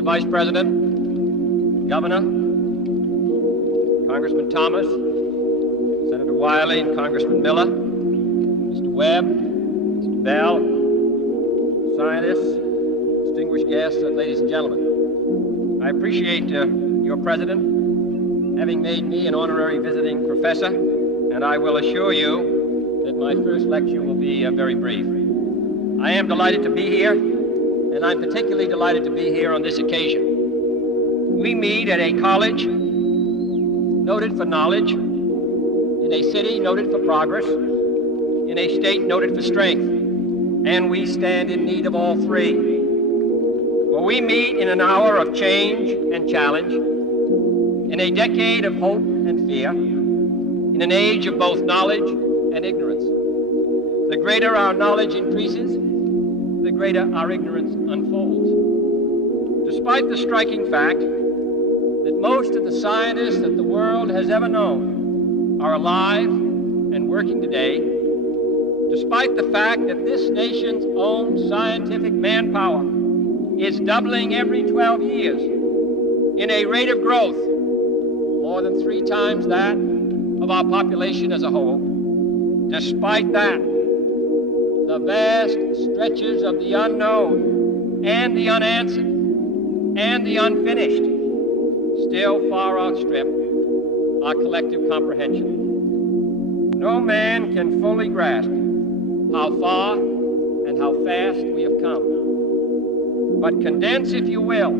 Mr. Vice President, Governor, Congressman Thomas, Senator Wiley, and Congressman Miller, Mr. Webb, Mr. Bell, scientists, distinguished guests, and ladies and gentlemen. I appreciate your President having made me an honorary visiting professor, and I will assure you that my first lecture will be very brief. I am delighted to be here, and I'm particularly delighted to be here on this occasion. We meet at a college noted for knowledge, in a city noted for progress, in a state noted for strength, and we stand in need of all three. For we meet in an hour of change and challenge, in a decade of hope and fear, in an age of both knowledge and ignorance. The greater our knowledge increases, the greater our ignorance unfolds. Despite the striking fact that most of the scientists that the world has ever known are alive and working today, despite the fact that this nation's own scientific manpower is doubling every 12 years in a rate of growth more than 3 times that of our population as a whole, despite that, the vast stretches of the unknown and the unanswered and the unfinished still far outstrip our collective comprehension. No man can fully grasp how far and how fast we have come. But condense, if you will,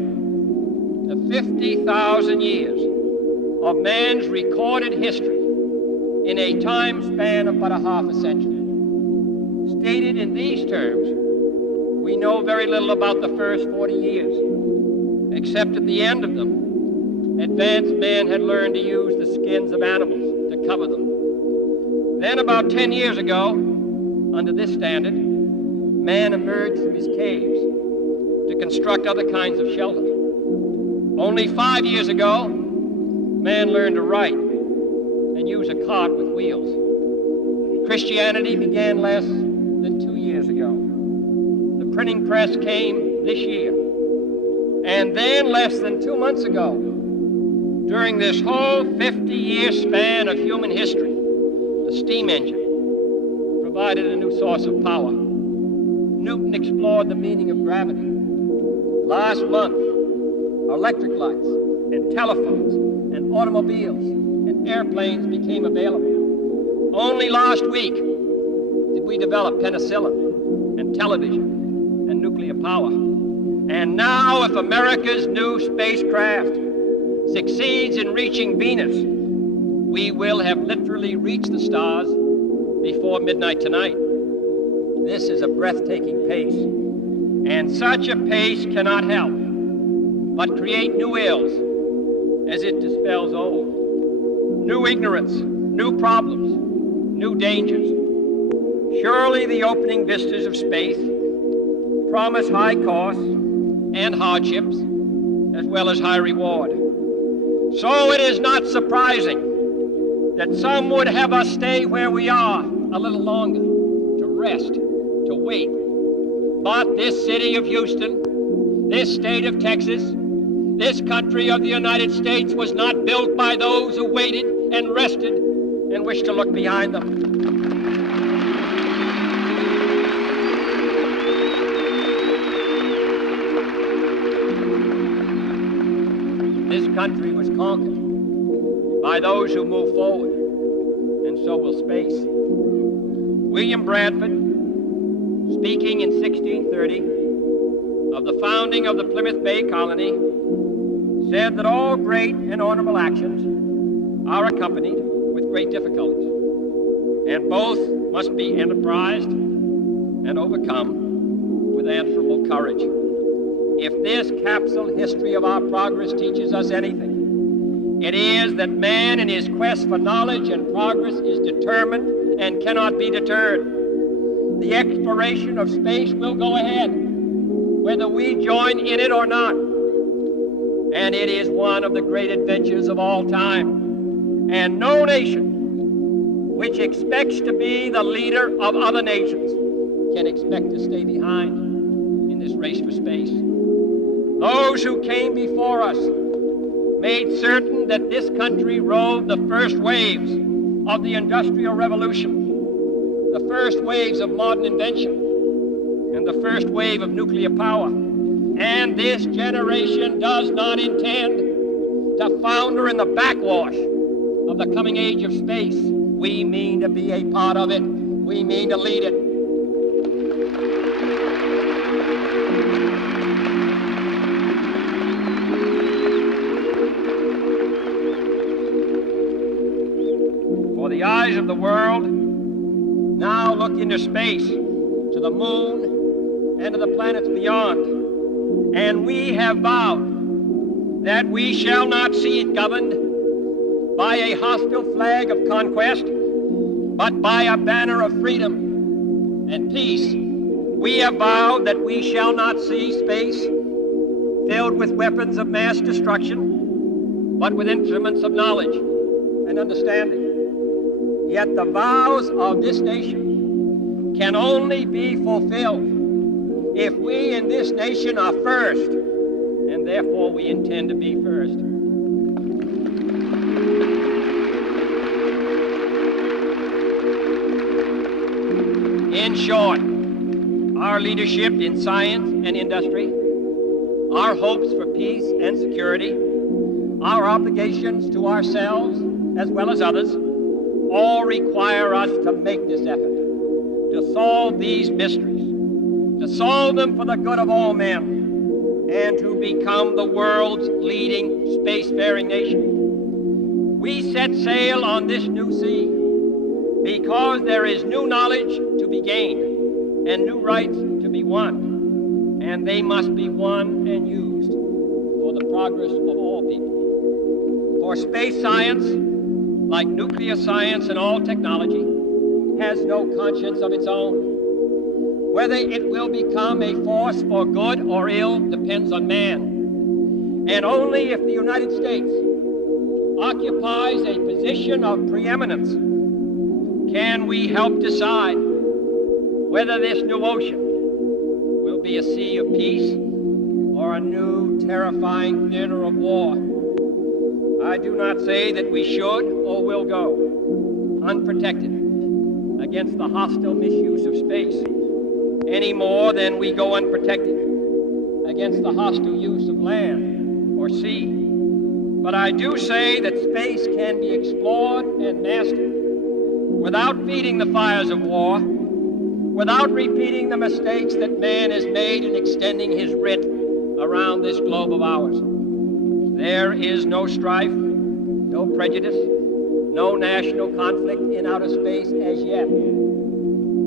the 50,000 years of man's recorded history in a time span of but a half a century. Stated in these terms, we know very little about the first 40 years, except at the end of them, advanced man had learned to use the skins of animals to cover them. Then about 10 years ago, under this standard, man emerged from his caves to construct other kinds of shelter. Only 5 years ago, man learned to write and use a cart with wheels. Christianity began less than 2 years ago. The printing press came this year. And then less than 2 months ago, during this whole 50-year span of human history, the steam engine provided a new source of power. Newton explored the meaning of gravity. Last month, electric lights and telephones and automobiles and airplanes became available. Only last week did we develop penicillin and television and nuclear power. And now, if America's new spacecraft succeeds in reaching Venus, we will have literally reached the stars before midnight tonight. This is a breathtaking pace, and such a pace cannot help but create new ills as it dispels old. New ignorance, new problems, new dangers. Surely the opening vistas of space promise high costs and hardships, as well as high reward. So it is not surprising that some would have us stay where we are a little longer, to rest, to wait. But this city of Houston, this state of Texas, this country of the United States was not built by those who waited and rested and wished to look behind them. This country was conquered by those who move forward, and so will space. William Bradford, speaking in 1630 of the founding of the Plymouth Bay Colony, said that all great and honorable actions are accompanied with great difficulties, and both must be enterprised and overcome with answerable courage. If this capsule history of our progress teaches us anything, it is that man in his quest for knowledge and progress is determined and cannot be deterred. The exploration of space will go ahead, whether we join in it or not. And it is one of the great adventures of all time. And no nation which expects to be the leader of other nations can expect to stay behind in this race for space. Those who came before us made certain that this country rode the first waves of the Industrial Revolution, the first waves of modern invention, and the first wave of nuclear power. And this generation does not intend to founder in the backwash of the coming age of space. We mean to be a part of it. We mean to lead it. For the eyes of the world now look into space, to the moon and to the planets beyond. And we have vowed that we shall not see it governed by a hostile flag of conquest, but by a banner of freedom and peace. We have vowed that we shall not see space filled with weapons of mass destruction, but with instruments of knowledge and understanding. Yet the vows of this nation can only be fulfilled if we in this nation are first, and therefore we intend to be first. In short, our leadership in science and industry, our hopes for peace and security, our obligations to ourselves as well as others, all require us to make this effort, to solve these mysteries, to solve them for the good of all men, and to become the world's leading spacefaring nation. We set sail on this new sea because there is new knowledge to be gained and new rights to be won, and they must be won and used for the progress of all people. For space science, like nuclear science and all technology, has no conscience of its own. Whether it will become a force for good or ill depends on man. And only if the United States occupies a position of preeminence can we help decide whether this new ocean will be a sea of peace or a new terrifying theater of war. I do not say that we should or will go unprotected against the hostile misuse of space any more than we go unprotected against the hostile use of land or sea. But I do say that space can be explored and mastered without feeding the fires of war, without repeating the mistakes that man has made in extending his writ around this globe of ours. There is no strife, no prejudice, no national conflict in outer space as yet.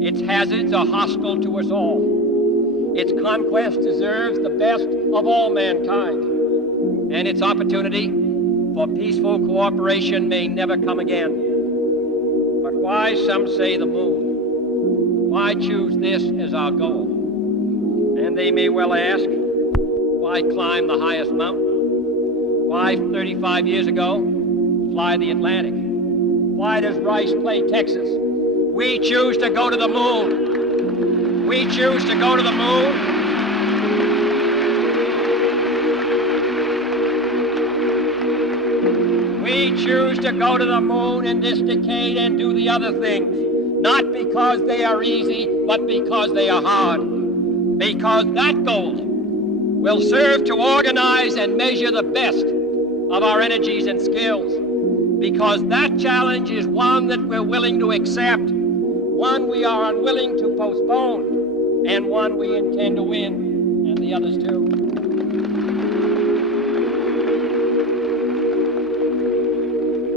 Its hazards are hostile to us all. Its conquest deserves the best of all mankind, and its opportunity for peaceful cooperation may never come again. But why, some say, the moon? Why choose this as our goal? And they may well ask, why climb the highest mountain? Why, 35 years ago, fly the Atlantic? Why does Rice play Texas? We choose to go to the moon. We choose to go to the moon. We choose to go to the moon in this decade and do the other things, not because they are easy, but because they are hard. Because that goal will serve to organize and measure the best of our energies and skills. Because that challenge is one that we're willing to accept, one we are unwilling to postpone, and one we intend to win, and the others too.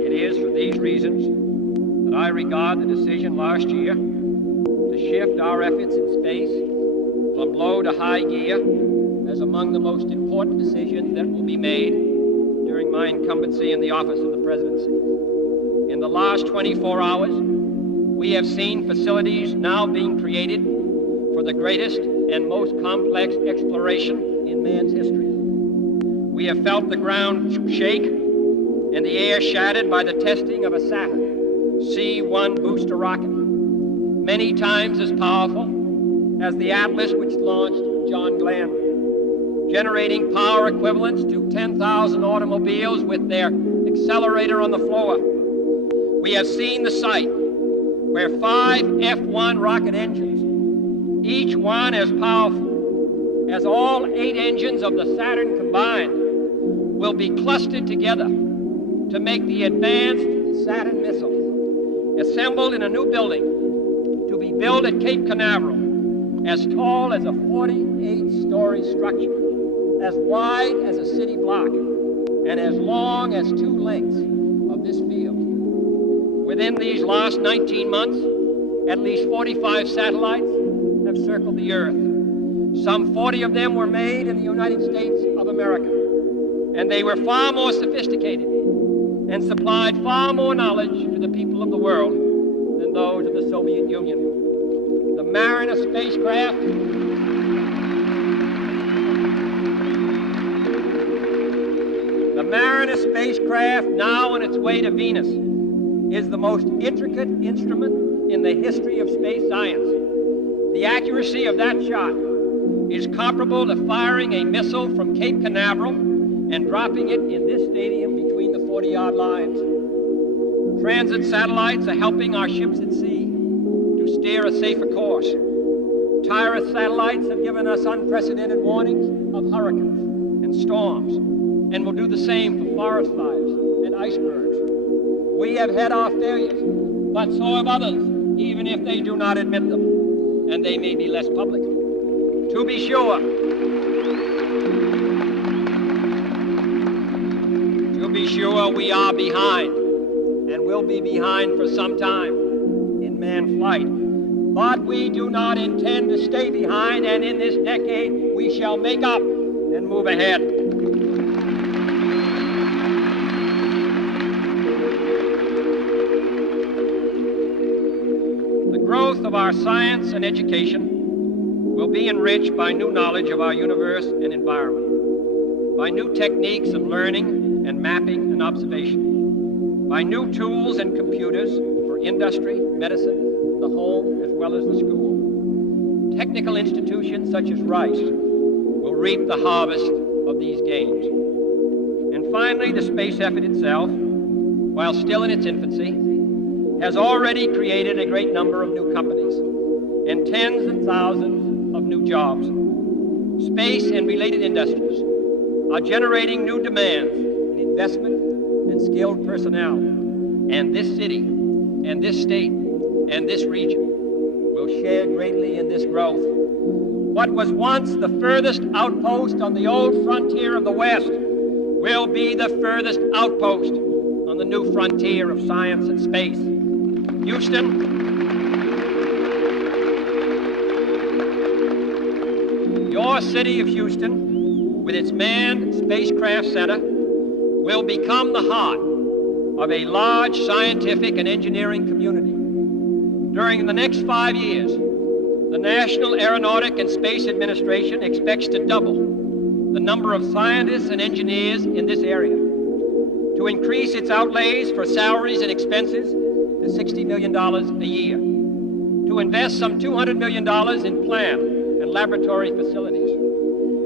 It is for these reasons that I regard the decision last year to shift our efforts in space from low to high gear as among the most important decisions that will be made during my incumbency in the office of the presidency. In the last 24 hours, we have seen facilities now being created for the greatest and most complex exploration in man's history. We have felt the ground shake and the air shattered by the testing of a Saturn C-1 booster rocket, many times as powerful as the Atlas which launched John Glenn. generating power equivalents to 10,000 automobiles with their accelerator on the floor. We have seen the site where 5 F-1 rocket engines, each one as powerful as all 8 engines of the Saturn combined, will be clustered together to make the advanced Saturn missile, assembled in a new building to be built at Cape Canaveral, as tall as a 48-story structure, as wide as a city block, and as long as 2 lengths of this field. Within these last 19 months, at least 45 satellites have circled the Earth. Some 40 of them were made in the United States of America, and they were far more sophisticated and supplied far more knowledge to the people of the world than those of the Soviet Union. The Mariner spacecraft now on its way to Venus is the most intricate instrument in the history of space science. The accuracy of that shot is comparable to firing a missile from Cape Canaveral and dropping it in this stadium between the 40-yard lines. Transit satellites are helping our ships at sea to steer a safer course. Tireless satellites have given us unprecedented warnings of hurricanes and storms, and will do the same for forest fires and icebergs. We have had our failures, but so have others, even if they do not admit them, and they may be less public. To be sure, we are behind, and will be behind for some time in manned flight. But we do not intend to stay behind, and in this decade we shall make up and move ahead. The growth of our science and education will be enriched by new knowledge of our universe and environment, by new techniques of learning and mapping and observation, by new tools and computers for industry, medicine, the home, as well as the school. Technical institutions such as Rice will reap the harvest of these gains. And finally, the space effort itself, while still in its infancy, has already created a great number of new companies and tens and thousands of new jobs. Space and related industries are generating new demands in investment and skilled personnel, and this city and this state and this region will share greatly in this growth. What was once the furthest outpost on the old frontier of the West will be the furthest outpost on the new frontier of science and space. Houston, your city of Houston, with its manned spacecraft center, will become the heart of a large scientific and engineering community. During the next 5 years, the National Aeronautic and Space Administration expects to double the number of scientists and engineers in this area, to increase its outlays for salaries and expenses to $60 million a year, to invest some $200 million in plant and laboratory facilities,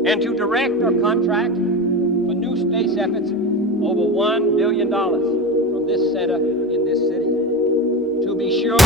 and to direct or contract for new space efforts over $1 billion from this center in this city. To be sure,